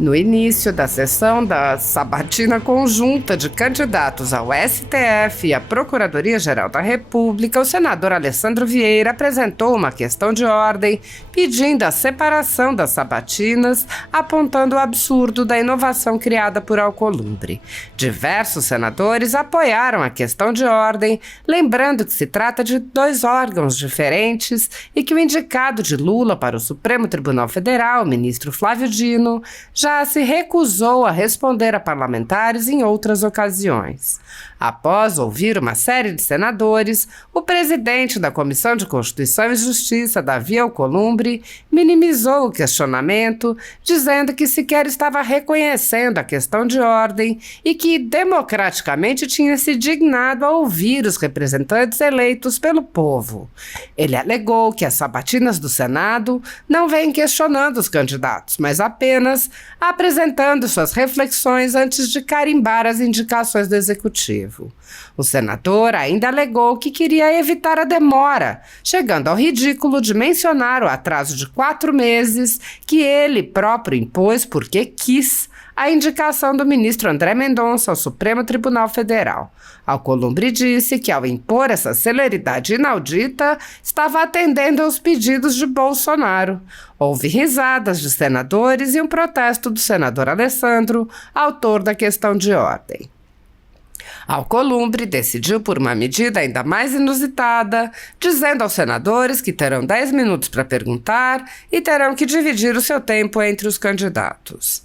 No início da sessão da sabatina conjunta de candidatos ao STF e à Procuradoria-Geral da República, o senador Alessandro Vieira apresentou uma questão de ordem pedindo a separação das sabatinas, apontando o absurdo da inovação criada por Alcolumbre. Diversos senadores apoiaram a questão de ordem, lembrando que se trata de dois órgãos diferentes e que o indicado de Lula para o Supremo Tribunal Federal, o ministro Flávio Dino, já se recusou a responder a parlamentares em outras ocasiões. Após ouvir uma série de senadores, o presidente da Comissão de Constituição e Justiça, Davi Alcolumbre, minimizou o questionamento, dizendo que sequer estava reconhecendo a questão de ordem e que democraticamente tinha se dignado a ouvir os representantes eleitos pelo povo. Ele alegou que as sabatinas do Senado não vêm questionando os candidatos, mas apenas apresentando suas reflexões antes de carimbar as indicações do Executivo. O senador ainda alegou que queria evitar a demora, chegando ao ridículo de mencionar o atraso de 4 meses que ele próprio impôs porque quis a indicação do ministro André Mendonça ao Supremo Tribunal Federal. Alcolumbre disse que, ao impor essa celeridade inaudita, estava atendendo aos pedidos de Bolsonaro. Houve risadas de senadores e um protesto do senador Alessandro, autor da questão de ordem. Alcolumbre decidiu por uma medida ainda mais inusitada, dizendo aos senadores que terão 10 minutos para perguntar e terão que dividir o seu tempo entre os candidatos.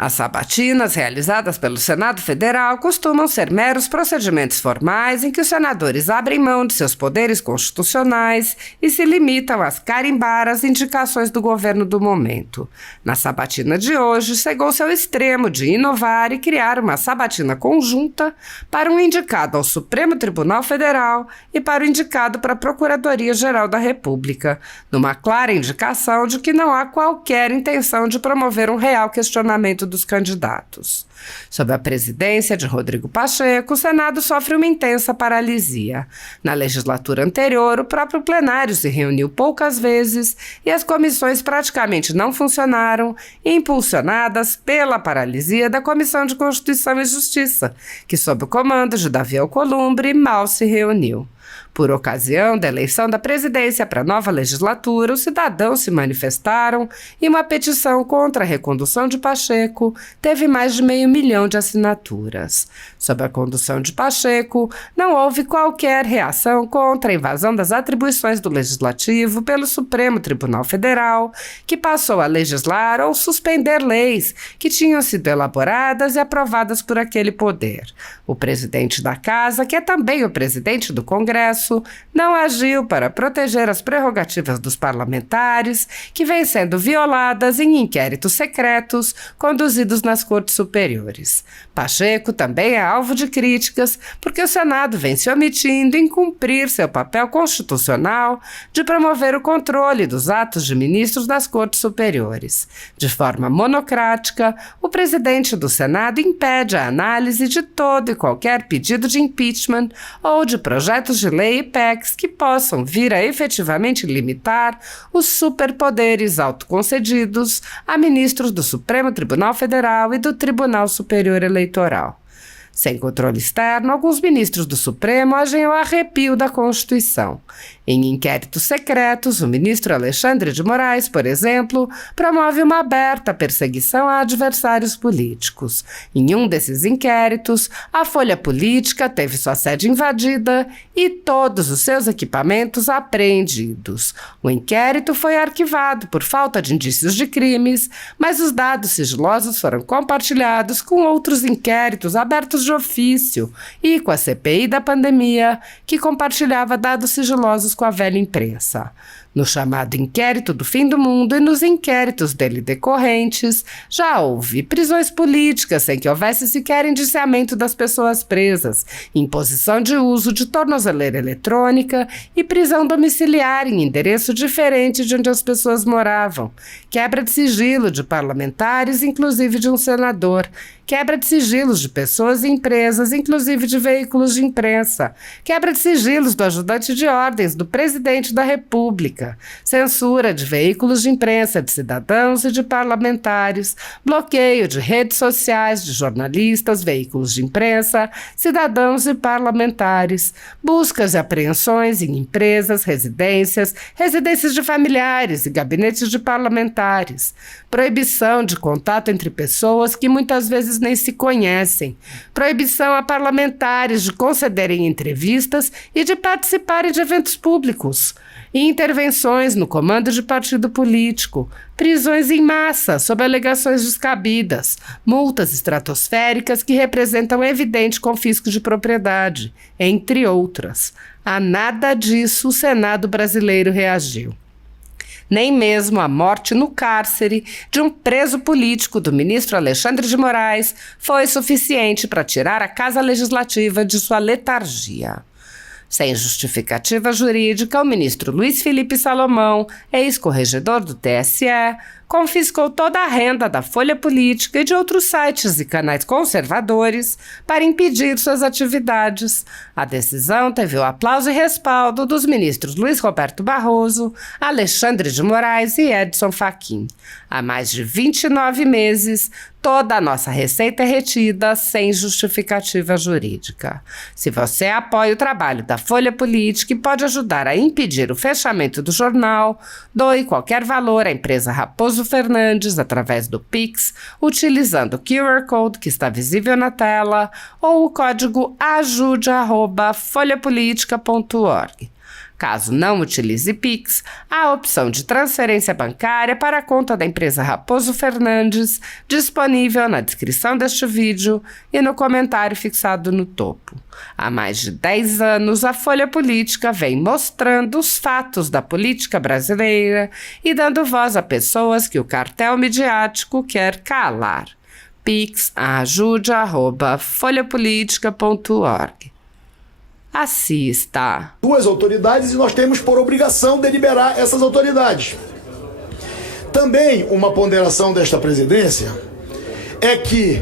As sabatinas realizadas pelo Senado Federal costumam ser meros procedimentos formais em que os senadores abrem mão de seus poderes constitucionais e se limitam a carimbar as indicações do governo do momento. Na sabatina de hoje, chegou-se ao extremo de inovar e criar uma sabatina conjunta para um indicado ao Supremo Tribunal Federal e para o indicado para a Procuradoria-Geral da República, numa clara indicação de que não há qualquer intenção de promover um real questionamento dos candidatos. Sob a presidência de Rodrigo Pacheco, o Senado sofre uma intensa paralisia. Na legislatura anterior, o próprio plenário se reuniu poucas vezes e as comissões praticamente não funcionaram, impulsionadas pela paralisia da Comissão de Constituição e Justiça, que, sob o comando de Davi Alcolumbre, mal se reuniu. Por ocasião da eleição da presidência para a nova legislatura, os cidadãos se manifestaram e uma petição contra a recondução de Pacheco teve mais de 500 mil de assinaturas. Sob a condução de Pacheco, não houve qualquer reação contra a invasão das atribuições do Legislativo pelo Supremo Tribunal Federal, que passou a legislar ou suspender leis que tinham sido elaboradas e aprovadas por aquele poder. O presidente da Casa, que é também o presidente do Congresso, não agiu para proteger as prerrogativas dos parlamentares, que vêm sendo violadas em inquéritos secretos conduzidos nas cortes superiores. Pacheco também é alvo de críticas porque o Senado vem se omitindo em cumprir seu papel constitucional de promover o controle dos atos de ministros das cortes superiores. De forma monocrática, o presidente do Senado impede a análise de todo e qualquer pedido de impeachment ou de projetos de lei e PECs que possam vir a efetivamente limitar os superpoderes autoconcedidos a ministros do Supremo Tribunal Federal e do Tribunal Superior Eleitoral. Sem controle externo, alguns ministros do Supremo agem ao arrepio da Constituição. Em inquéritos secretos, o ministro Alexandre de Moraes, por exemplo, promove uma aberta perseguição a adversários políticos. Em um desses inquéritos, a Folha Política teve sua sede invadida e todos os seus equipamentos apreendidos. O inquérito foi arquivado por falta de indícios de crimes, mas os dados sigilosos foram compartilhados com outros inquéritos abertos de ofício e com a CPI da pandemia, que compartilhava dados sigilosos com a velha imprensa. No chamado inquérito do fim do mundo e nos inquéritos dele decorrentes, já houve prisões políticas sem que houvesse sequer indiciamento das pessoas presas, imposição de uso de tornozeleira eletrônica e prisão domiciliar em endereço diferente de onde as pessoas moravam, quebra de sigilo de parlamentares, inclusive de um senador, quebra de sigilos de pessoas e empresas, inclusive de veículos de imprensa, quebra de sigilos do ajudante de ordens do presidente da República, censura de veículos de imprensa de cidadãos e de parlamentares, bloqueio de redes sociais de jornalistas, veículos de imprensa, cidadãos e parlamentares, buscas e apreensões em empresas, residências de familiares e gabinetes de parlamentares, proibição de contato entre pessoas que muitas vezes nem se conhecem, proibição a parlamentares de concederem entrevistas e de participarem de eventos públicos, e intervenções no comando de partido político, prisões em massa sob alegações descabidas, multas estratosféricas que representam evidente confisco de propriedade, entre outras. A nada disso o Senado brasileiro reagiu. Nem mesmo a morte no cárcere de um preso político do ministro Alexandre de Moraes foi suficiente para tirar a Casa Legislativa de sua letargia. Sem justificativa jurídica, o ministro Luiz Felipe Salomão, ex-corregedor do TSE, confiscou toda a renda da Folha Política e de outros sites e canais conservadores para impedir suas atividades. A decisão teve o aplauso e respaldo dos ministros Luiz Roberto Barroso, Alexandre de Moraes e Edson Fachin. Há mais de 29 meses, toda a nossa receita é retida sem justificativa jurídica. Se você apoia o trabalho da Folha Política e pode ajudar a impedir o fechamento do jornal, doe qualquer valor à empresa Raposo Fernandes através do Pix, utilizando o QR Code que está visível na tela ou o código ajude@folhapolitica.org. Caso não utilize Pix, há a opção de transferência bancária para a conta da empresa Raposo Fernandes, disponível na descrição deste vídeo e no comentário fixado no topo. Há mais de 10 anos, a Folha Política vem mostrando os fatos da política brasileira e dando voz a pessoas que o cartel midiático quer calar. Pix ajude@folhapolitica.org. Assista. Duas autoridades e nós temos por obrigação deliberar essas autoridades. Também uma ponderação desta presidência é que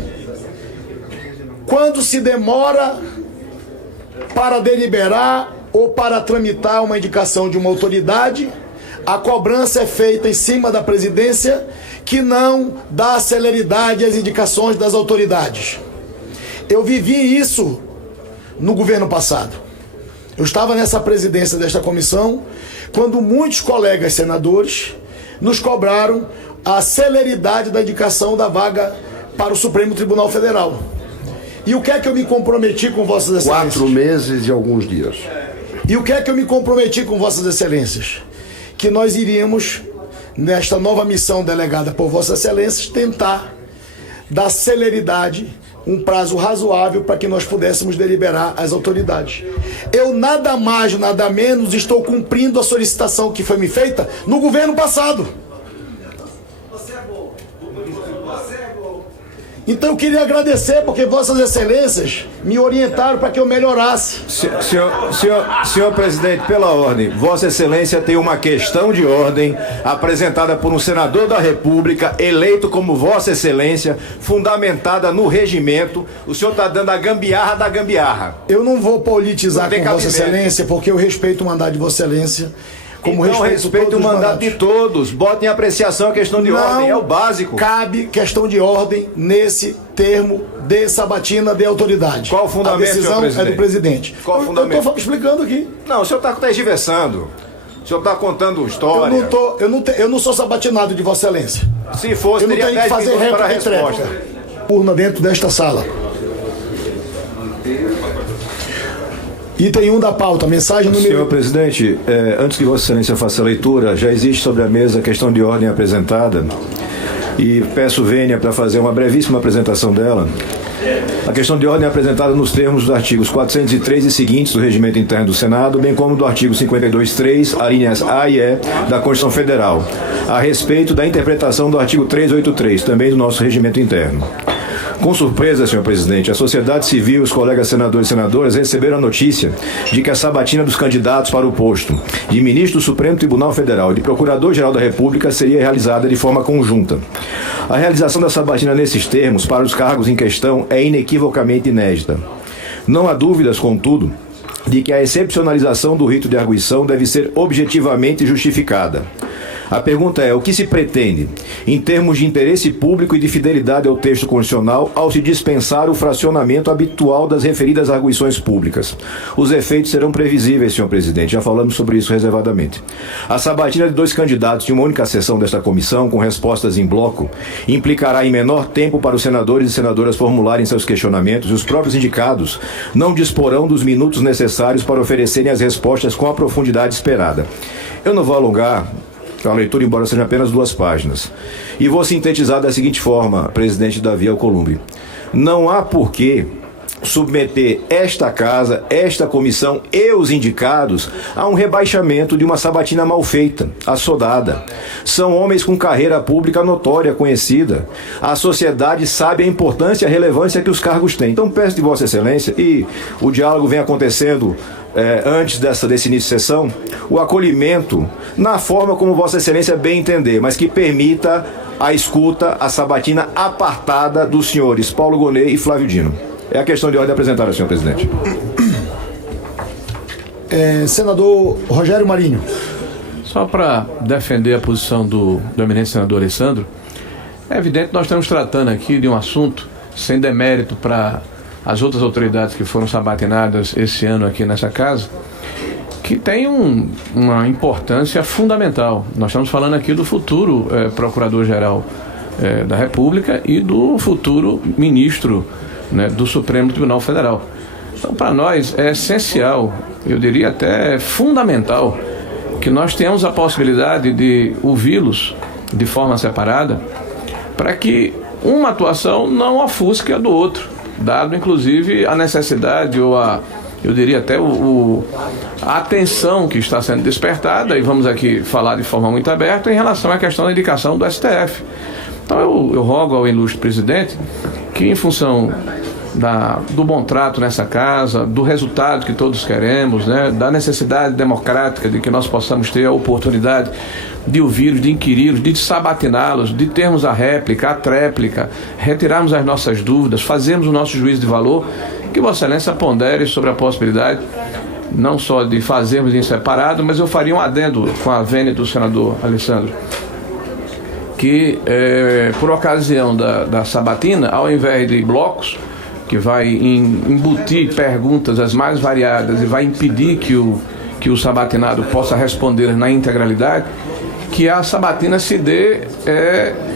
quando se demora para deliberar ou para tramitar uma indicação de uma autoridade, a cobrança é feita em cima da presidência que não dá celeridade às indicações das autoridades. Eu vivi isso no governo passado. Eu estava nessa presidência desta comissão quando muitos colegas senadores nos cobraram a celeridade da indicação da vaga para o Supremo Tribunal Federal. E o que é que eu me comprometi com Vossas Excelências? 4 meses e alguns dias. E o que é que eu me comprometi com Vossas Excelências? Que nós iríamos, nesta nova missão delegada por Vossas Excelências, tentar dar celeridade, um prazo razoável para que nós pudéssemos deliberar as autoridades. Eu nada mais, nada menos estou cumprindo a solicitação que foi me feita no governo passado. Então eu queria agradecer porque Vossas Excelências me orientaram para que eu melhorasse. Senhor presidente, pela ordem, Vossa Excelência tem uma questão de ordem apresentada por um senador da República, eleito como Vossa Excelência, fundamentada no regimento. O senhor está dando a gambiarra da gambiarra. Eu não vou politizar com Vossa Excelência porque eu respeito o mandato de Vossa Excelência. Como então respeito o mandato de todos. Botem em apreciação a questão de ordem, é o básico. Cabe questão de ordem nesse termo de sabatina de autoridade. Qual o fundamento, a decisão é do presidente. Qual o fundamento? Eu estou explicando aqui. Não, o senhor está tergiversando. O senhor está contando história. Eu não sou sabatinado de Vossa Excelência. Se fosse, eu não tenho que fazer réplica para a resposta. Urna dentro desta sala. Item 1 da pauta, mensagem número... Senhor presidente, antes que Vossa Excelência faça a leitura, já existe sobre a mesa a questão de ordem apresentada e peço vênia para fazer uma brevíssima apresentação dela. A questão de ordem é apresentada nos termos dos artigos 403 e seguintes do Regimento Interno do Senado, bem como do artigo 52.3, alíneas A e E, da Constituição Federal, a respeito da interpretação do artigo 383, também do nosso Regimento Interno. Com surpresa, senhor presidente, a sociedade civil e os colegas senadores e senadoras receberam a notícia de que a sabatina dos candidatos para o posto de ministro do Supremo Tribunal Federal e de Procurador-Geral da República seria realizada de forma conjunta. A realização da sabatina nesses termos para os cargos em questão é inequivocamente inédita. Não há dúvidas, contudo, de que a excepcionalização do rito de arguição deve ser objetivamente justificada. A pergunta é: o que se pretende, em termos de interesse público e de fidelidade ao texto constitucional, ao se dispensar o fracionamento habitual das referidas arguições públicas? Os efeitos serão previsíveis, senhor presidente, já falamos sobre isso reservadamente. A sabatina de 2 candidatos de uma única sessão desta comissão, com respostas em bloco, implicará em menor tempo para os senadores e senadoras formularem seus questionamentos, e os próprios indicados não disporão dos minutos necessários para oferecerem as respostas com a profundidade esperada. Eu não vou alongar a leitura, embora sejam apenas 2 páginas. E vou sintetizar da seguinte forma, presidente Davi Alcolumbre: não há porquê submeter esta casa, esta comissão e os indicados a um rebaixamento de uma sabatina mal feita, assodada. São homens com carreira pública notória, conhecida. A sociedade sabe a importância e a relevância que os cargos têm. Então peço de Vossa Excelência, e o diálogo vem acontecendo antes desse início de sessão, o acolhimento na forma como Vossa Excelência bem entender, mas que permita a escuta, a sabatina apartada dos senhores Paulo Gonet e Flávio Dino. É a questão de ordem apresentada, senhor presidente. Senador Rogério Marinho. Só para defender a posição do eminente senador Alessandro, é evidente que nós estamos tratando aqui de um assunto sem demérito para as outras autoridades que foram sabatinadas esse ano aqui nessa casa, que tem uma importância fundamental. Nós estamos falando aqui do futuro Procurador-Geral da República e do futuro ministro, né, do Supremo Tribunal Federal. Então, para nós é essencial, eu diria até fundamental, que nós tenhamos a possibilidade de ouvi-los de forma separada, para que uma atuação não ofusque a do outro, dado inclusive a necessidade ou eu diria até a atenção que está sendo despertada, e vamos aqui falar de forma muito aberta, em relação à questão da indicação do STF. Então eu rogo ao ilustre presidente que, em função do bom trato nessa casa, do resultado que todos queremos, né, da necessidade democrática de que nós possamos ter a oportunidade de ouvir-los, de inquirir-los, de sabatiná-los, de termos a réplica, a tréplica, retirarmos as nossas dúvidas, fazermos o nosso juízo de valor, que Vossa Excelência pondere sobre a possibilidade não só de fazermos em separado, mas eu faria um adendo com a vênia do senador Alessandro, que por ocasião da sabatina, ao invés de blocos, que vai embutir perguntas as mais variadas e vai impedir que o sabatinado possa responder na integralidade, que a sabatina se dê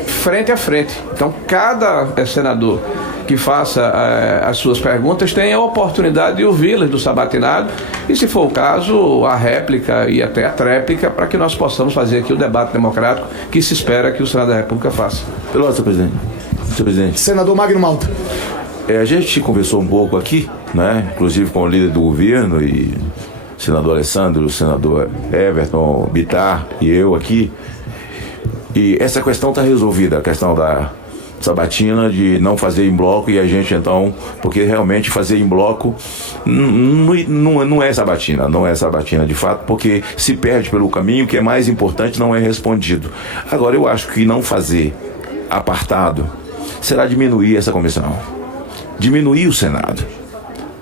frente a frente. Então, cada senador que faça as suas perguntas tenha a oportunidade de ouvi-las do sabatinado e, se for o caso, a réplica e até a tréplica, para que nós possamos fazer aqui o debate democrático que se espera que o Senado da República faça. Pelo senhor presidente. Senhor presidente. Senador Magno Malta. A gente conversou um pouco aqui, né, inclusive com o líder do governo e o senador Alessandro, o senador Everton, Bittar e eu aqui, e essa questão está resolvida, a questão da sabatina de não fazer em bloco, e a gente então, porque realmente fazer em bloco não é sabatina, não é sabatina de fato, porque se perde pelo caminho, o que é mais importante não é respondido. Agora, eu acho que não fazer apartado será diminuir essa comissão, diminuir o Senado.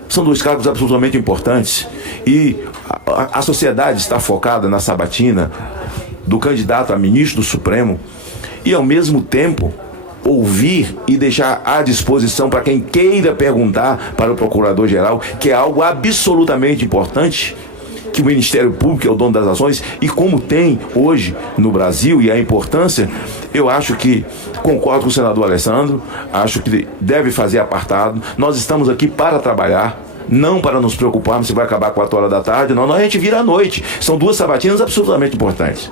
São 2 cargos absolutamente importantes e a sociedade está focada na sabatina do candidato a ministro do Supremo e, ao mesmo tempo, ouvir e deixar à disposição para quem queira perguntar para o Procurador-Geral, que é algo absolutamente importante, que o Ministério Público é o dono das ações, e como tem hoje no Brasil, e a importância, eu acho que, concordo com o senador Alessandro, acho que deve fazer apartado. Nós estamos aqui para trabalhar, não para nos preocuparmos se vai acabar 4 horas da tarde, não, a gente vira à noite. São 2 sabatinas absolutamente importantes.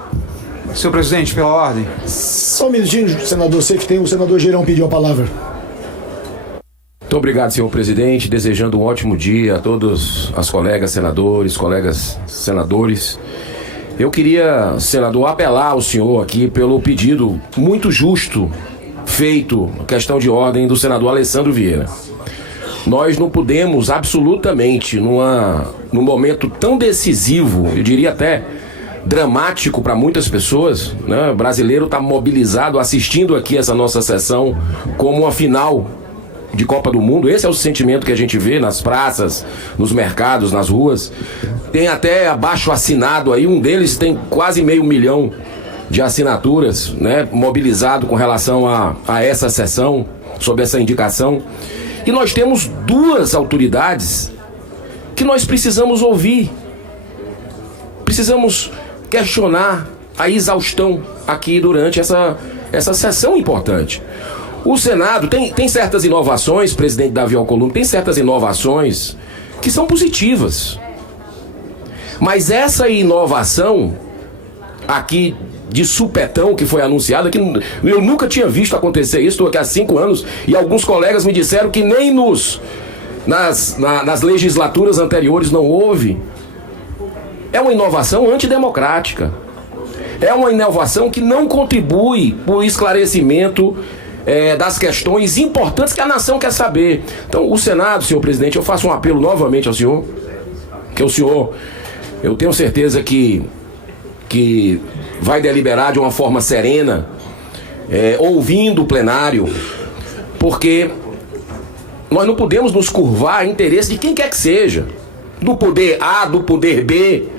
Senhor presidente, pela ordem. Só um minutinho, senador. Sei que tem o senador Girão pediu a palavra. Muito obrigado, senhor presidente. Desejando um ótimo dia a todos as colegas senadores. Eu queria, senador, apelar ao senhor aqui pelo pedido muito justo feito a questão de ordem do senador Alessandro Vieira. Nós não podemos absolutamente, num momento tão decisivo, eu diria até dramático para muitas pessoas, né? O brasileiro está mobilizado, assistindo aqui essa nossa sessão como uma final de Copa do Mundo. Esse é o sentimento que a gente vê nas praças, nos mercados, nas ruas. Tem até abaixo assinado aí, um deles tem quase 500 mil de assinaturas, né, mobilizado com relação a essa sessão, sobre essa indicação. E nós temos duas autoridades que nós precisamos ouvir, precisamos questionar a exaustão aqui durante essa sessão importante. O Senado tem certas inovações, presidente Davi Alcolumbre, tem certas inovações que são positivas. Mas essa inovação aqui de supetão que foi anunciada, que eu nunca tinha visto acontecer isso, estou aqui há 5 anos, e alguns colegas me disseram que nem nas legislaturas anteriores não houve. É uma inovação antidemocrática. É uma inovação que não contribui para o esclarecimento das questões importantes que a nação quer saber. Então, o Senado, senhor presidente, eu faço um apelo novamente ao senhor, que o senhor, eu tenho certeza que vai deliberar de uma forma serena, ouvindo o plenário, porque nós não podemos nos curvar a interesse de quem quer que seja, do poder A, do poder B.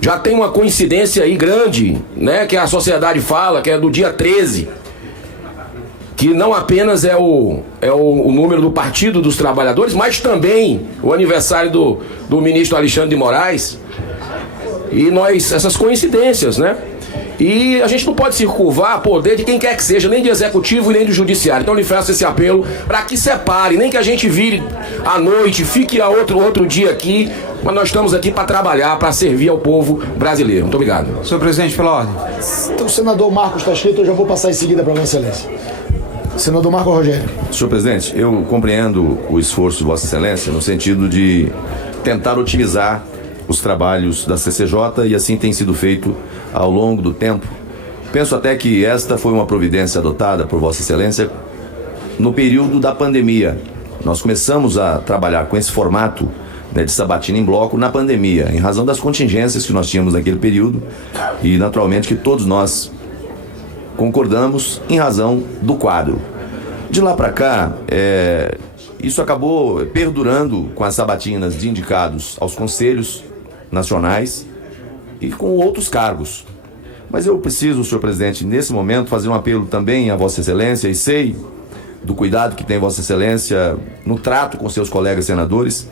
Já tem uma coincidência aí grande, né, que a sociedade fala, que é do dia 13, que não apenas é o número do Partido dos Trabalhadores, mas também o aniversário do ministro Alexandre de Moraes. E essas coincidências, né? E a gente não pode se curvar a poder de quem quer que seja, nem de executivo e nem do judiciário. Então eu lhe faço esse apelo para que separe, nem que a gente vire à noite, fique a outro dia aqui, mas nós estamos aqui para trabalhar, para servir ao povo brasileiro. Muito obrigado. Senhor presidente, pela ordem. Então, o senador Marcos está escrito, eu já vou passar em seguida para Vossa Excelência. Senador Marco Rogério. Senhor presidente, eu compreendo o esforço de Vossa Excelência no sentido de tentar otimizar os trabalhos da CCJ, e assim tem sido feito ao longo do tempo. Penso até que esta foi uma providência adotada por Vossa Excelência no período da pandemia. Nós começamos a trabalhar com esse formato, né, de sabatina em bloco na pandemia, em razão das contingências que nós tínhamos naquele período e naturalmente que todos nós concordamos em razão do quadro. De lá para cá, isso acabou perdurando com as sabatinas de indicados aos conselhos nacionais e com outros cargos. Mas eu preciso, senhor presidente, nesse momento fazer um apelo também a Vossa Excelência, e sei do cuidado que tem Vossa Excelência no trato com seus colegas senadores,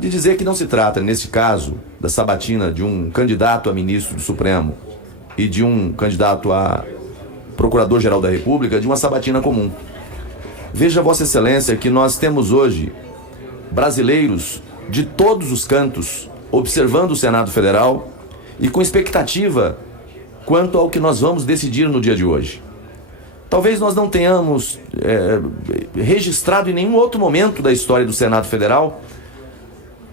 de dizer que não se trata, nesse caso, da sabatina de um candidato a ministro do Supremo e de um candidato a Procurador-Geral da República, de uma sabatina comum. Veja, Vossa Excelência, que nós temos hoje brasileiros de todos os cantos observando o Senado Federal e com expectativa quanto ao que nós vamos decidir no dia de hoje. Talvez nós não tenhamos registrado em nenhum outro momento da história do Senado Federal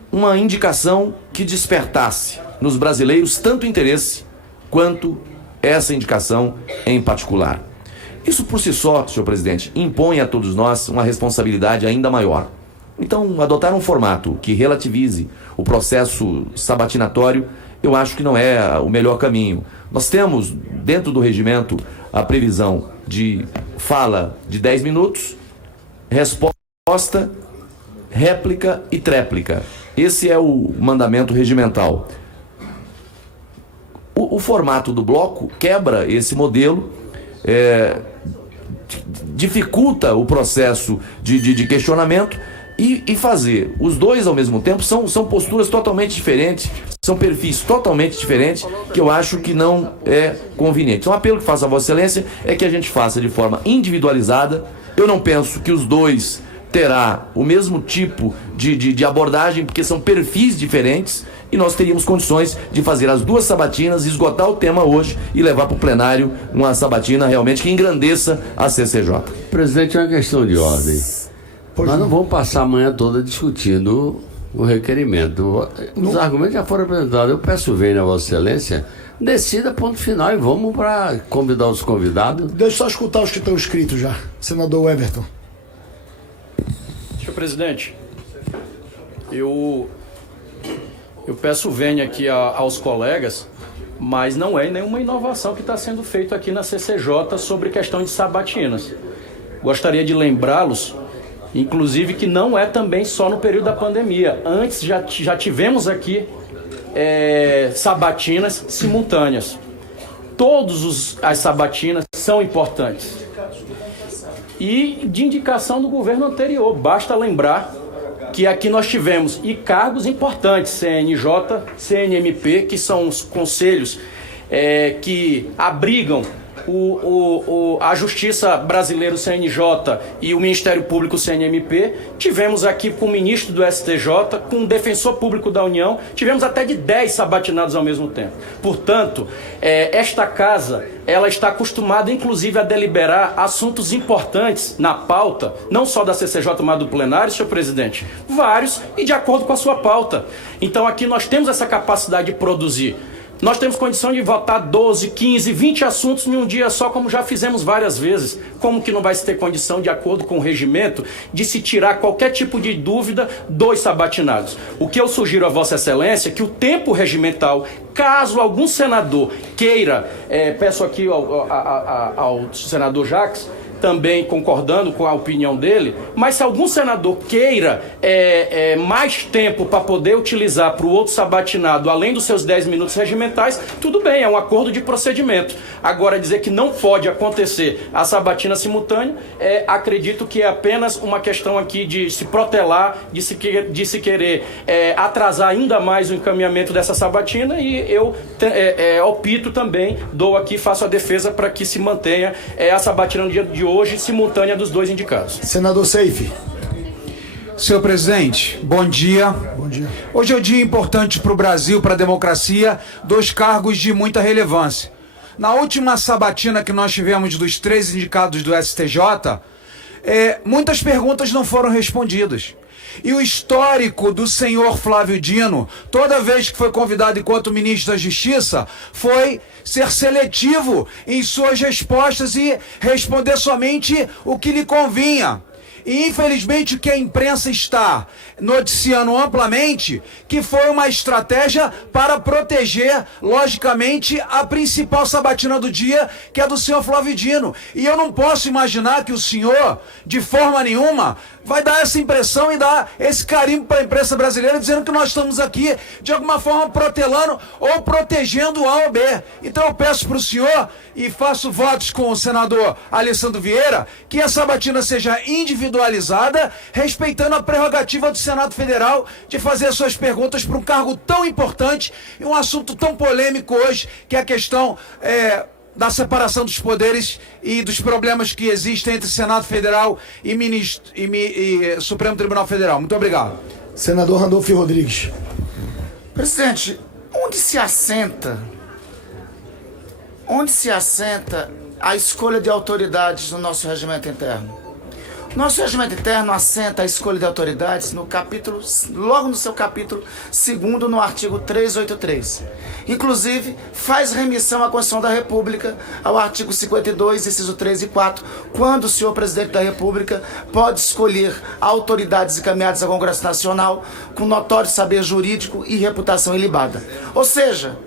uma indicação que despertasse nos brasileiros tanto interesse quanto essa indicação em particular. Isso por si só, senhor presidente, impõe a todos nós uma responsabilidade ainda maior. Então, adotar um formato que relativize o processo sabatinatório, eu acho que não é o melhor caminho. Nós temos, dentro do regimento, a previsão de fala de 10 minutos, resposta, réplica e tréplica. Esse é o mandamento regimental. O formato do bloco quebra esse modelo, dificulta o processo de questionamento, e fazer os dois ao mesmo tempo são posturas totalmente diferentes, são perfis totalmente diferentes, que eu acho que não é conveniente. Então, o apelo que faço a Vossa Excelência é que a gente faça de forma individualizada. Eu não penso que os dois terá o mesmo tipo de abordagem, porque são perfis diferentes, e nós teríamos condições de fazer as duas sabatinas, esgotar o tema hoje e levar para o plenário uma sabatina realmente que engrandeça a CCJ. Presidente, é uma questão de ordem. Nós não vamos passar a manhã toda discutindo o requerimento. Os argumentos já foram apresentados. Eu peço vênia a Vossa Excelência decida, ponto final, e vamos para convidar os convidados. Deixa eu só escutar os que estão escritos já. Senador Everton. Senhor presidente, eu peço vênia aqui aos colegas, mas não é nenhuma inovação que está sendo feita aqui na CCJ sobre questão de sabatinas. Gostaria de lembrá-los, inclusive, que não é também só no período da pandemia. Antes já tivemos aqui sabatinas simultâneas. Todas as sabatinas são importantes. E de indicação do governo anterior, basta lembrar que aqui nós tivemos cargos importantes, CNJ, CNMP, que são os conselhos que abrigam a Justiça Brasileira, o CNJ, e o Ministério Público, o CNMP. Tivemos aqui com o ministro do STJ, com o Defensor Público da União, tivemos até de 10 sabatinados ao mesmo tempo. Portanto, esta casa, ela está acostumada, inclusive, a deliberar assuntos importantes na pauta, não só da CCJ, mas do plenário, senhor presidente, vários, e de acordo com a sua pauta. Então, aqui nós temos essa capacidade de produzir. Nós temos condição de votar 12, 15, 20 assuntos em um dia só, como já fizemos várias vezes. Como que não vai se ter condição, de acordo com o regimento, de se tirar qualquer tipo de dúvida dos sabatinados? O que eu sugiro a Vossa Excelência é que o tempo regimental, caso algum senador queira, peço aqui ao senador Jacques, também concordando com a opinião dele, mas se algum senador queira mais tempo para poder utilizar para o outro sabatinado, além dos seus 10 minutos regimentais, tudo bem, é um acordo de procedimento. Agora, dizer que não pode acontecer a sabatina simultânea, acredito que é apenas uma questão aqui de se protelar, de se querer atrasar ainda mais o encaminhamento dessa sabatina, e eu opto também, faço a defesa para que se mantenha a sabatina no dia de hoje, simultânea dos dois indicados. Senador Seife. Senhor presidente, bom dia. Bom dia. Hoje é um dia importante para o Brasil, para a democracia, 2 cargos de muita relevância. Na última sabatina que nós tivemos dos 3 indicados do STJ, muitas perguntas não foram respondidas. E o histórico do senhor Flávio Dino, toda vez que foi convidado enquanto ministro da Justiça, foi ser seletivo em suas respostas e responder somente o que lhe convinha. E infelizmente o que a imprensa está noticiando amplamente, que foi uma estratégia para proteger, logicamente, a principal sabatina do dia, que é do senhor Flávio Dino. E eu não posso imaginar que o senhor, de forma nenhuma, vai dar essa impressão e dar esse carimbo para a imprensa brasileira, dizendo que nós estamos aqui, de alguma forma, protelando ou protegendo o A ou B. Então eu peço para o senhor, e faço votos com o senador Alessandro Vieira, que a sabatina seja individualizada, respeitando a prerrogativa do Senado Federal de fazer suas perguntas para um cargo tão importante e um assunto tão polêmico hoje, que é a questão da separação dos poderes e dos problemas que existem entre Senado Federal e Supremo Tribunal Federal. Muito obrigado. Senador Randolfo Rodrigues. Presidente, onde se assenta a escolha de autoridades no nosso regimento interno? Nosso regimento interno assenta a escolha de autoridades logo no seu capítulo 2º, no artigo 383. Inclusive, faz remissão à Constituição da República, ao artigo 52, inciso 3 e 4, quando o senhor presidente da República pode escolher autoridades encaminhadas ao Congresso Nacional com notório saber jurídico e reputação ilibada. Ou seja,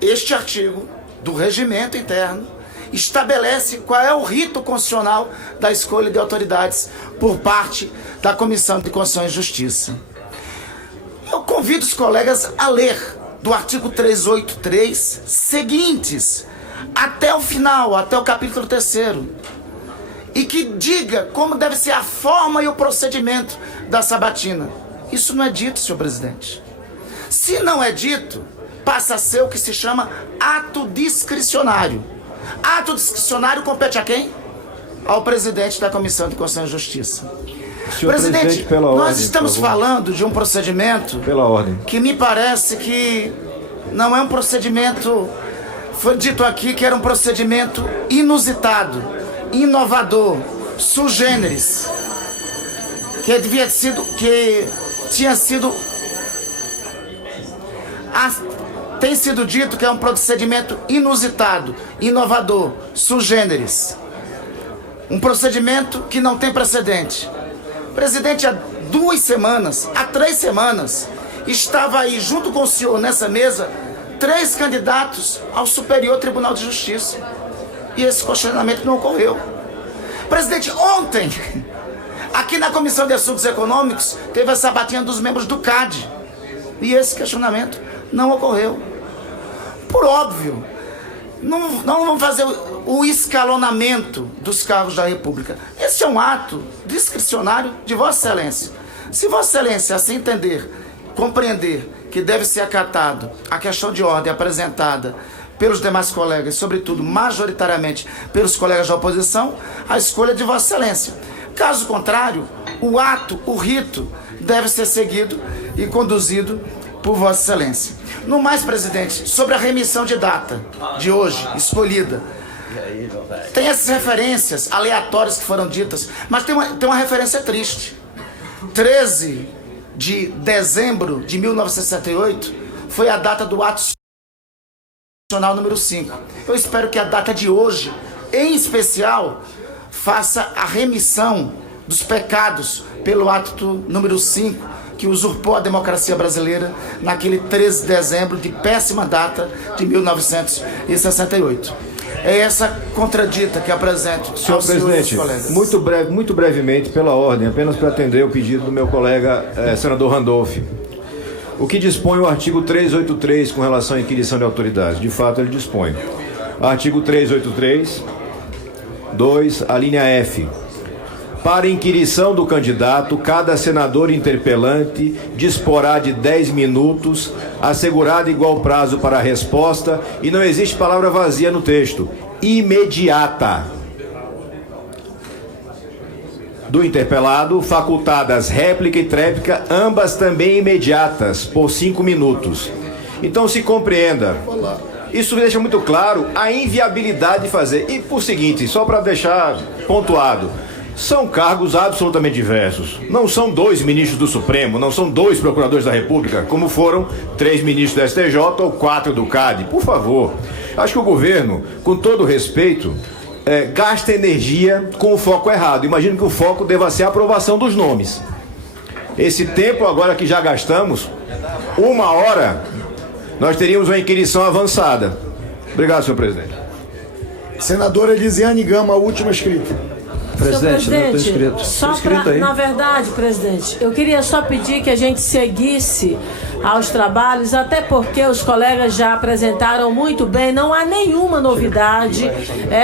este artigo do regimento interno estabelece qual é o rito constitucional da escolha de autoridades por parte da Comissão de Constituição e Justiça. Eu convido os colegas a ler do artigo 383 seguintes até o final, até o capítulo 3º, e que diga como deve ser a forma e o procedimento da sabatina. Isso não é dito, senhor presidente. Se não é dito, passa a ser o que se chama ato discricionário. Ato discricionário compete a quem? Ao presidente da Comissão de Constituição e Justiça. Presidente, nós estamos falando de um procedimento que me parece que não é um procedimento, foi dito aqui que era um procedimento inusitado, inovador, sui generis, que tinha sido Tem sido dito que é um procedimento inusitado, inovador, sui generis. Um procedimento que não tem precedente. O presidente, há 3 semanas, estava aí junto com o senhor nessa mesa, 3 candidatos ao Superior Tribunal de Justiça. E esse questionamento não ocorreu. Presidente, ontem, aqui na Comissão de Assuntos Econômicos, teve a sabatina dos membros do CAD. E esse questionamento não ocorreu. Por óbvio, não vamos fazer o escalonamento dos cargos da República. Esse é um ato discricionário de Vossa Excelência. Se Vossa Excelência assim entender, compreender que deve ser acatado a questão de ordem apresentada pelos demais colegas, sobretudo, majoritariamente, pelos colegas da oposição, a escolha é de Vossa Excelência. Caso contrário, o ato, o rito, deve ser seguido e conduzido por Vossa Excelência. No mais, presidente, sobre a remissão de data de hoje, escolhida, tem essas referências aleatórias que foram ditas, mas tem uma referência triste. 13 de dezembro de 1968 foi a data do ato constitucional número 5. Eu espero que a data de hoje, em especial, faça a remissão dos pecados pelo ato número 5, que usurpou a democracia brasileira naquele 13 de dezembro de péssima data de 1968. É essa contradita que apresento senhor presidente, colegas. Muito brevemente, pela ordem, apenas para atender o pedido do meu colega senador Randolph. O que dispõe o artigo 383 com relação à inquirição de autoridades? De fato, ele dispõe. Artigo 383, 2, a linha F. Para inquirição do candidato, cada senador interpelante disporá de 10 minutos, assegurado igual prazo para a resposta, e não existe palavra vazia no texto. Imediata. Do interpelado, facultadas réplica e tréplica, ambas também imediatas, por 5 minutos. Então se compreenda. Isso deixa muito claro a inviabilidade de fazer. E por seguinte, só para deixar pontuado, são cargos absolutamente diversos. Não são 2 ministros do Supremo, não são 2 procuradores da República, como foram 3 ministros do STJ ou 4 do CAD. Por favor, acho que o governo, com todo respeito, gasta energia com o foco errado. Imagino que o foco deva ser a aprovação dos nomes. Esse tempo agora que já gastamos, 1 hora, nós teríamos uma inquirição avançada. Obrigado, senhor presidente. Senadora Elisiane Gama, última escrita. Presidente, não estou inscrito. Só pra, na verdade, presidente, eu queria só pedir que a gente seguisse aos trabalhos, até porque os colegas já apresentaram muito bem, não há nenhuma novidade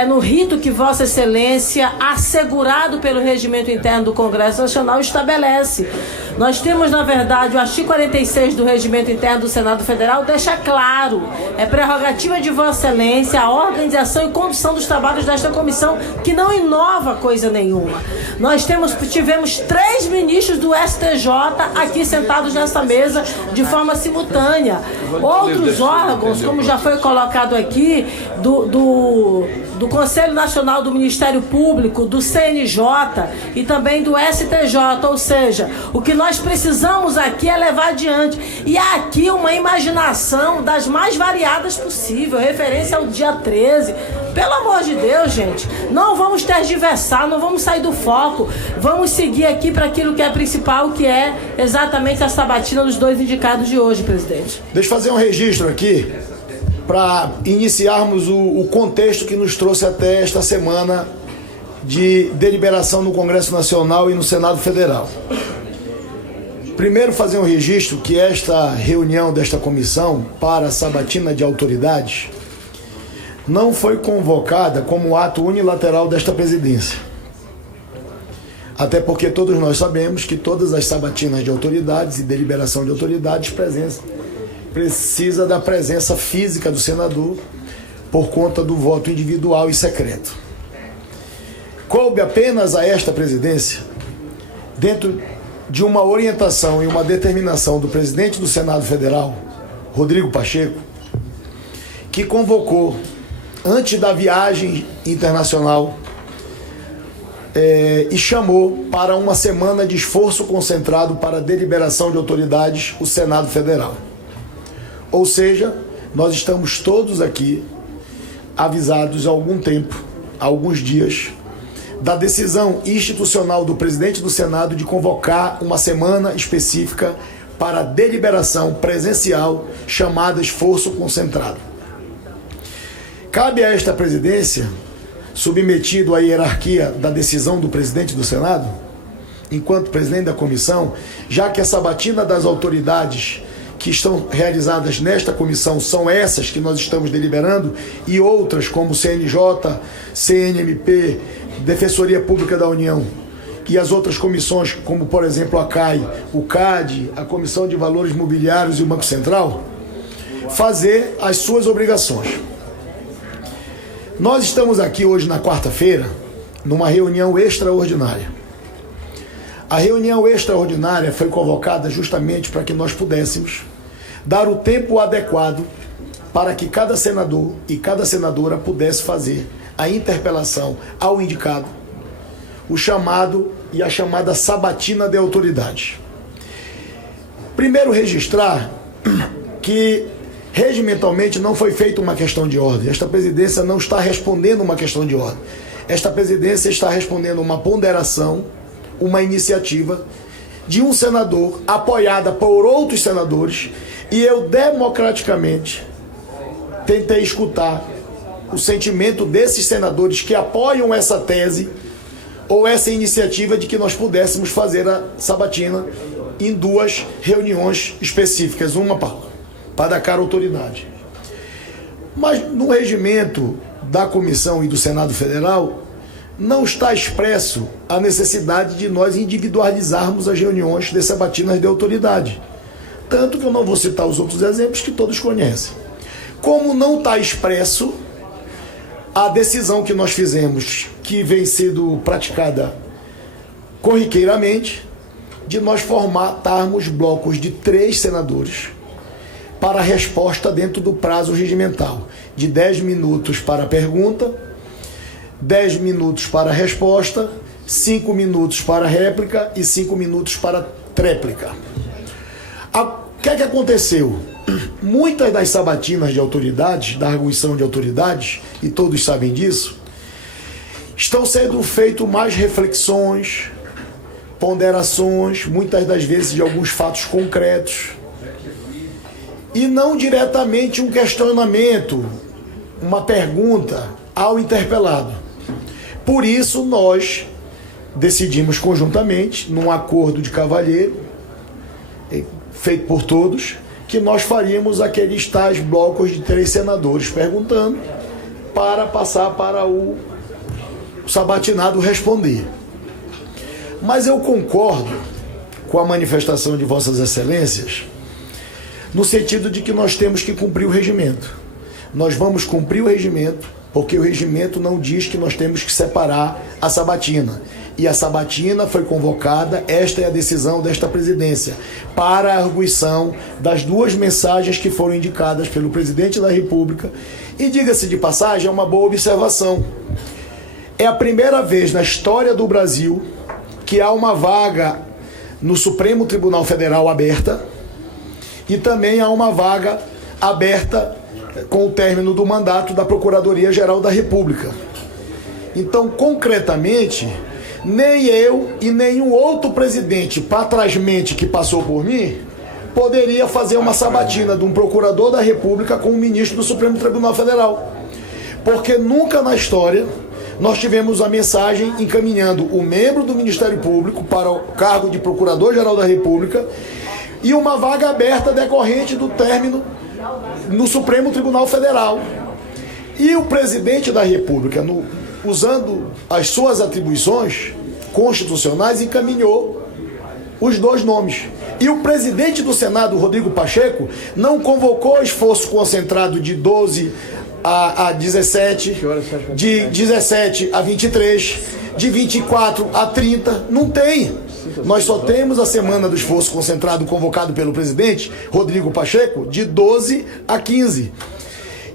no rito que Vossa Excelência, assegurado pelo regimento interno do Congresso Nacional, estabelece. Nós temos, na verdade, o artigo 46 do regimento interno do Senado Federal deixa claro, é prerrogativa de Vossa Excelência a organização e condução dos trabalhos desta comissão, que não inova coisa nenhuma. Nós tivemos 3 ministros do STJ aqui sentados nessa mesa de forma simultânea. Outros órgãos, como já foi colocado aqui, do Conselho Nacional do Ministério Público, do CNJ e também do STJ, ou seja, o que nós precisamos aqui é levar adiante. E há aqui uma imaginação das mais variadas possível, referência ao dia 13. Pelo amor de Deus, gente, não vamos tergiversar, não vamos sair do foco, vamos seguir aqui para aquilo que é principal, que é exatamente a sabatina dos 2 indicados de hoje, presidente. Deixa eu fazer um registro aqui para iniciarmos o contexto que nos trouxe até esta semana de deliberação no Congresso Nacional e no Senado Federal. Primeiro, fazer um registro que esta reunião desta comissão para a sabatina de autoridades não foi convocada como ato unilateral desta presidência. Até porque todos nós sabemos que todas as sabatinas de autoridades e deliberação de autoridades precisa da presença física do senador por conta do voto individual e secreto. Coube apenas a esta presidência, dentro de uma orientação e uma determinação do presidente do Senado Federal, Rodrigo Pacheco, que convocou, antes da viagem internacional, e chamou para uma semana de esforço concentrado para a deliberação de autoridades o Senado Federal. Ou seja, nós estamos todos aqui avisados há algum tempo, há alguns dias, da decisão institucional do presidente do Senado de convocar uma semana específica para deliberação presencial chamada esforço concentrado. Cabe a esta presidência, submetido à hierarquia da decisão do presidente do Senado, enquanto presidente da comissão, já que a sabatina das autoridades que estão realizadas nesta comissão são essas que nós estamos deliberando, e outras como CNJ, CNMP, Defensoria Pública da União e as outras comissões, como por exemplo a CAI, o CAD, a Comissão de Valores Mobiliários e o Banco Central, fazer as suas obrigações. Nós estamos aqui hoje na quarta-feira, numa reunião extraordinária. A reunião extraordinária foi convocada justamente para que nós pudéssemos dar o tempo adequado para que cada senador e cada senadora pudesse fazer a interpelação ao indicado, o chamado e a chamada sabatina de autoridade. Primeiro, registrar que regimentalmente não foi feita uma questão de ordem. Esta presidência não está respondendo uma questão de ordem. Esta presidência está respondendo uma ponderação, uma iniciativa de um senador apoiada por outros senadores, e eu democraticamente tentei escutar o sentimento desses senadores que apoiam essa tese ou essa iniciativa de que nós pudéssemos fazer a sabatina em duas reuniões específicas, uma para dar cara à autoridade. Mas no regimento da Comissão e do Senado Federal não está expresso a necessidade de nós individualizarmos as reuniões de sabatinas de autoridade. Tanto que eu não vou citar os outros exemplos que todos conhecem. Como não está expresso a decisão que nós fizemos, que vem sendo praticada corriqueiramente, de nós formatarmos blocos de 3 senadores para a resposta dentro do prazo regimental, de 10 minutos para a pergunta, 10 minutos para a resposta, 5 minutos para a réplica e 5 minutos para a tréplica. O que é que aconteceu? Muitas das sabatinas de autoridades, da arguição de autoridades, e todos sabem disso, estão sendo feitas mais reflexões, ponderações, muitas das vezes de alguns fatos concretos, e não diretamente um questionamento, uma pergunta ao interpelado. Por isso, nós decidimos conjuntamente, num acordo de cavalheiro, feito por todos, que nós faríamos aqueles tais blocos de 3 senadores perguntando para passar para o sabatinado responder. Mas eu concordo com a manifestação de Vossas Excelências no sentido de que nós temos que cumprir o regimento. Nós vamos cumprir o regimento, porque o regimento não diz que nós temos que separar a sabatina. E a sabatina foi convocada, esta é a decisão desta presidência, para a arguição das 2 mensagens que foram indicadas pelo presidente da República. E diga-se de passagem, é uma boa observação. É a primeira vez na história do Brasil que há uma vaga no Supremo Tribunal Federal aberta, e também há uma vaga aberta com o término do mandato da Procuradoria-Geral da República. Então, concretamente, nem eu e nenhum outro presidente patrasmente que passou por mim poderia fazer uma sabatina de um procurador da República com um ministro do Supremo Tribunal Federal. Porque nunca na história nós tivemos a mensagem encaminhando o membro do Ministério Público para o cargo de Procurador-Geral da República e uma vaga aberta decorrente do término no Supremo Tribunal Federal. E o presidente da República, usando as suas atribuições constitucionais, encaminhou os 2 nomes. E o presidente do Senado, Rodrigo Pacheco, não convocou esforço concentrado de 12 a 17, de 17 a 23, de 24 a 30, não tem. Nós só temos a semana do esforço concentrado convocado pelo presidente, Rodrigo Pacheco, de 12 a 15.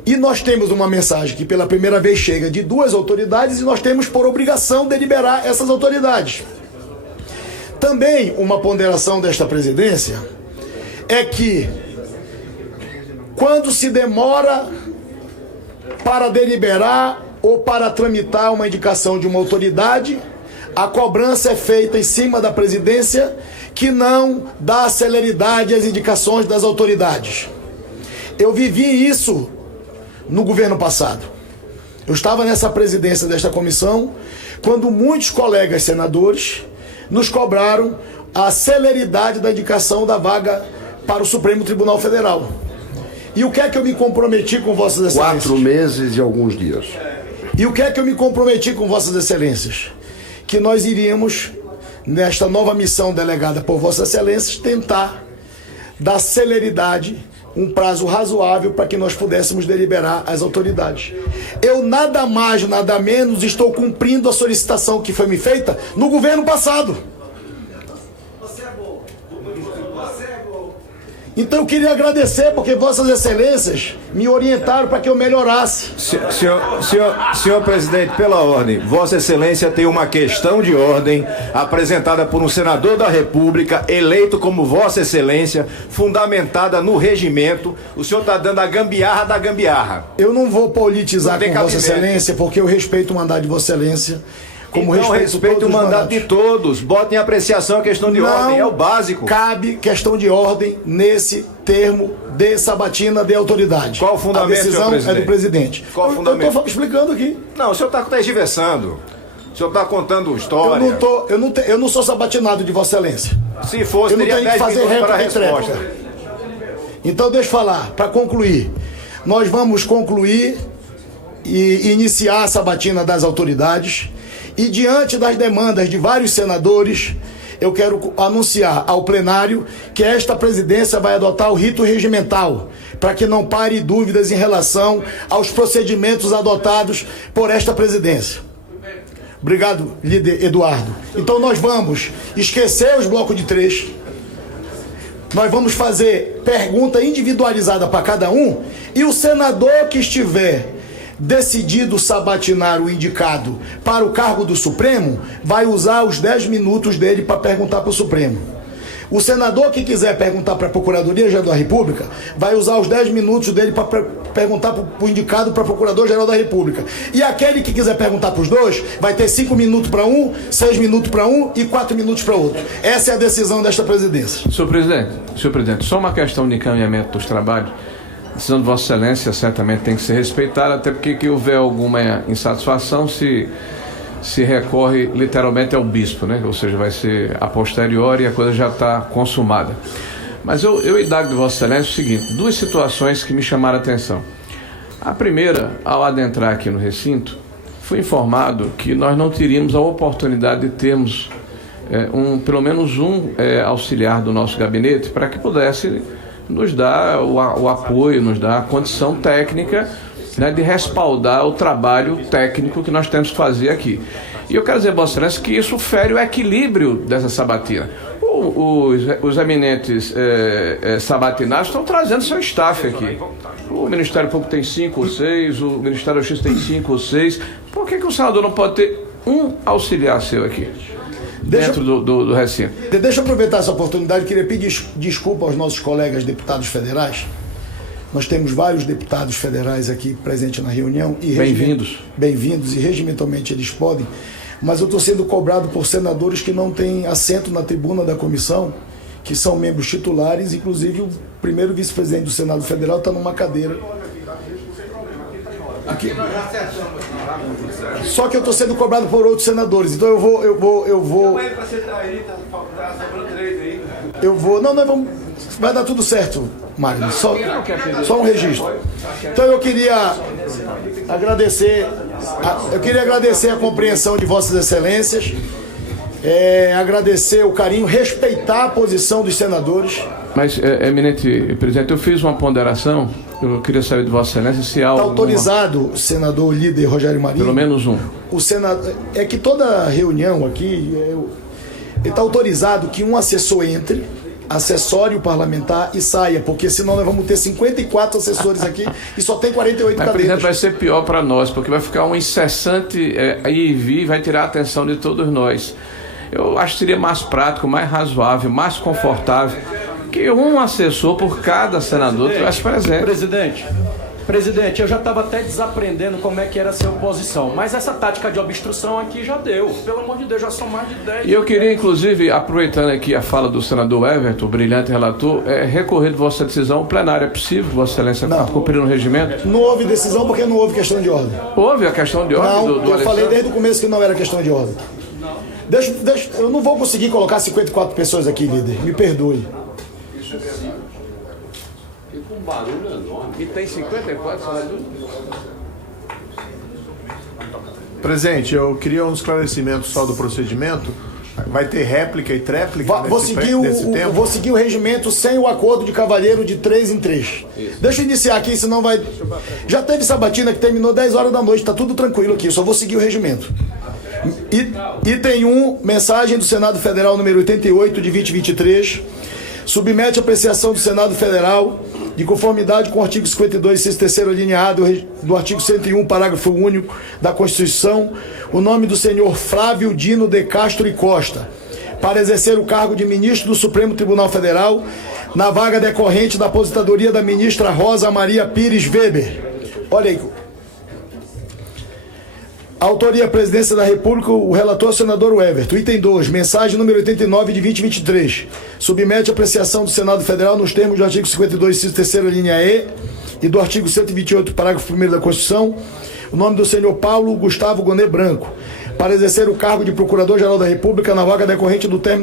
E nós temos uma mensagem que pela primeira vez chega de 2 autoridades e nós temos por obrigação deliberar essas autoridades. Também uma ponderação desta presidência é que quando se demora para deliberar ou para tramitar uma indicação de uma autoridade, a cobrança é feita em cima da presidência, que não dá celeridade às indicações das autoridades. Eu vivi isso no governo passado. Eu estava nessa presidência desta comissão, quando muitos colegas senadores nos cobraram a celeridade da indicação da vaga para o Supremo Tribunal Federal. E o que é que eu me comprometi com Vossas Excelências? 4 meses e alguns dias. E o que é que eu me comprometi com Vossas Excelências? Que nós iríamos, nesta nova missão delegada por Vossas Excelências, tentar dar celeridade, um prazo razoável para que nós pudéssemos deliberar as autoridades. Eu nada mais, nada menos estou cumprindo a solicitação que foi me feita no governo passado. Então eu queria agradecer porque Vossas Excelências me orientaram para que eu melhorasse. Senhor presidente, pela ordem, Vossa Excelência tem uma questão de ordem apresentada por um senador da República, eleito como Vossa Excelência, fundamentada no regimento. O senhor está dando a gambiarra da gambiarra. Eu não vou politizar com Vossa Excelência porque eu respeito o mandato de Vossa Excelência. Como então respeito o mandato de todos. Botem em apreciação a questão de ordem, é o básico. Cabe questão de ordem nesse termo de sabatina de autoridade. Qual o fundamento, a decisão é do presidente. Qual o fundamento? Eu estou explicando aqui. Não, o senhor está tergiversando. O senhor está contando história. Eu não sou sabatinado de Vossa Excelência. Se fosse, eu não tenho que fazer réplica. Então deixa eu falar, para concluir. Nós vamos concluir e iniciar a sabatina das autoridades. E diante das demandas de vários senadores, eu quero anunciar ao plenário que esta presidência vai adotar o rito regimental, para que não pare dúvidas em relação aos procedimentos adotados por esta presidência. Obrigado, líder Eduardo. Então nós vamos esquecer os blocos de 3. Nós vamos fazer pergunta individualizada para cada um, e o senador que estiver decidido sabatinar o indicado para o cargo do Supremo, vai usar os 10 minutos dele para perguntar para o Supremo. O senador que quiser perguntar para a Procuradoria-Geral da República, vai usar os 10 minutos dele para perguntar para o indicado para o Procurador-Geral da República. E aquele que quiser perguntar para os dois, vai ter 5 minutos para um, 6 minutos para um e 4 minutos para outro. Essa é a decisão desta presidência. Senhor presidente, só uma questão de encaminhamento dos trabalhos. A decisão de Vossa Excelência certamente tem que ser respeitada, até porque que houver alguma insatisfação se recorre literalmente ao bispo, né? Ou seja, vai ser a posteriori e a coisa já está consumada. Mas eu indago de Vossa Excelência o seguinte: 2 situações que me chamaram a atenção. A primeira, ao adentrar aqui no recinto, fui informado que nós não teríamos a oportunidade de termos pelo menos um auxiliar do nosso gabinete para que pudesse nos dá o apoio, nos dá a condição técnica, né, de respaldar o trabalho técnico que nós temos que fazer aqui. E eu quero dizer, Vossa Excelência, que isso fere o equilíbrio dessa sabatina. Os eminentes sabatinados estão trazendo seu staff aqui. O Ministério Público tem 5 ou 6, o Ministério da Justiça tem 5 ou 6. Por que o senador não pode ter um auxiliar seu aqui? Dentro do recinto. Deixa eu aproveitar essa oportunidade. Queria pedir desculpa aos nossos colegas deputados federais. Nós temos vários deputados federais aqui presentes na reunião. Bem-vindos. Bem-vindos, e regimentalmente eles podem. Mas eu estou sendo cobrado por senadores que não têm assento na tribuna da comissão, que são membros titulares. Inclusive o primeiro vice-presidente do Senado Federal está numa cadeira. Aqui. Só que eu estou sendo cobrado por outros senadores, então eu vou. Não, nós vamos. Vai dar tudo certo, Magno. Só um registro. Então eu queria agradecer. A compreensão de Vossas Excelências. Agradecer o carinho, respeitar a posição dos senadores. Mas, eminente presidente, eu fiz uma ponderação. Eu queria saber de Vossa Excelência se há Está autorizado, senador líder Rogério Marinho. Pelo menos um. O senador, é que toda reunião aqui, está autorizado que um assessor entre, assessore o parlamentar e saia, porque senão nós vamos ter 54 assessores aqui e só tem 48 cadeiras. Presidente, vai ser pior para nós, porque vai ficar um incessante ir e vir, vai tirar a atenção de todos nós. Eu acho que seria mais prático, mais razoável, mais confortável que um assessor por cada senador tivesse presente. Presidente, eu já estava até desaprendendo como é que era ser oposição, mas essa tática de obstrução aqui já deu. Pelo amor de Deus, já são mais de 10. E eu queria, inclusive, aproveitando aqui a fala do senador Everton, brilhante relator, recorrer de vossa decisão plenária. É possível, vossa excelência, cumprir no regimento? Não houve decisão porque não houve questão de ordem. Houve a questão de ordem do eu Alessandro? falei desde o começo que não era questão de ordem. Eu não vou conseguir colocar 54 pessoas aqui, líder. Me perdoe. Fica um barulho enorme. E tem 54 senadores? Presidente, eu queria um esclarecimento só do procedimento. Vai ter réplica e tréplica Vou seguir o regimento sem o acordo de cavalheiro de 3 em 3. Deixa eu iniciar aqui, senão vai... Já teve sabatina que terminou 10 horas da noite, tá tudo tranquilo aqui, eu só vou seguir o regimento. Item 1, mensagem do Senado Federal número 88 de 2023, submete a apreciação do Senado Federal, de conformidade com o artigo 52, inciso 3º, linha A do artigo 101, parágrafo único da Constituição, o nome do senhor Flávio Dino de Castro e Costa, para exercer o cargo de ministro do Supremo Tribunal Federal, na vaga decorrente da aposentadoria da ministra Rosa Maria Pires Weber. Olha aí. Autoria, Presidência da República, o relator, senador Everton. Item 2, mensagem número 89 de 2023. Submete a apreciação do Senado Federal nos termos do artigo 52, inciso 3º, linha E, e do artigo 128, parágrafo 1º da Constituição, o nome do senhor Paulo Gustavo Gonet Branco, para exercer o cargo de Procurador-Geral da República na vaga decorrente do término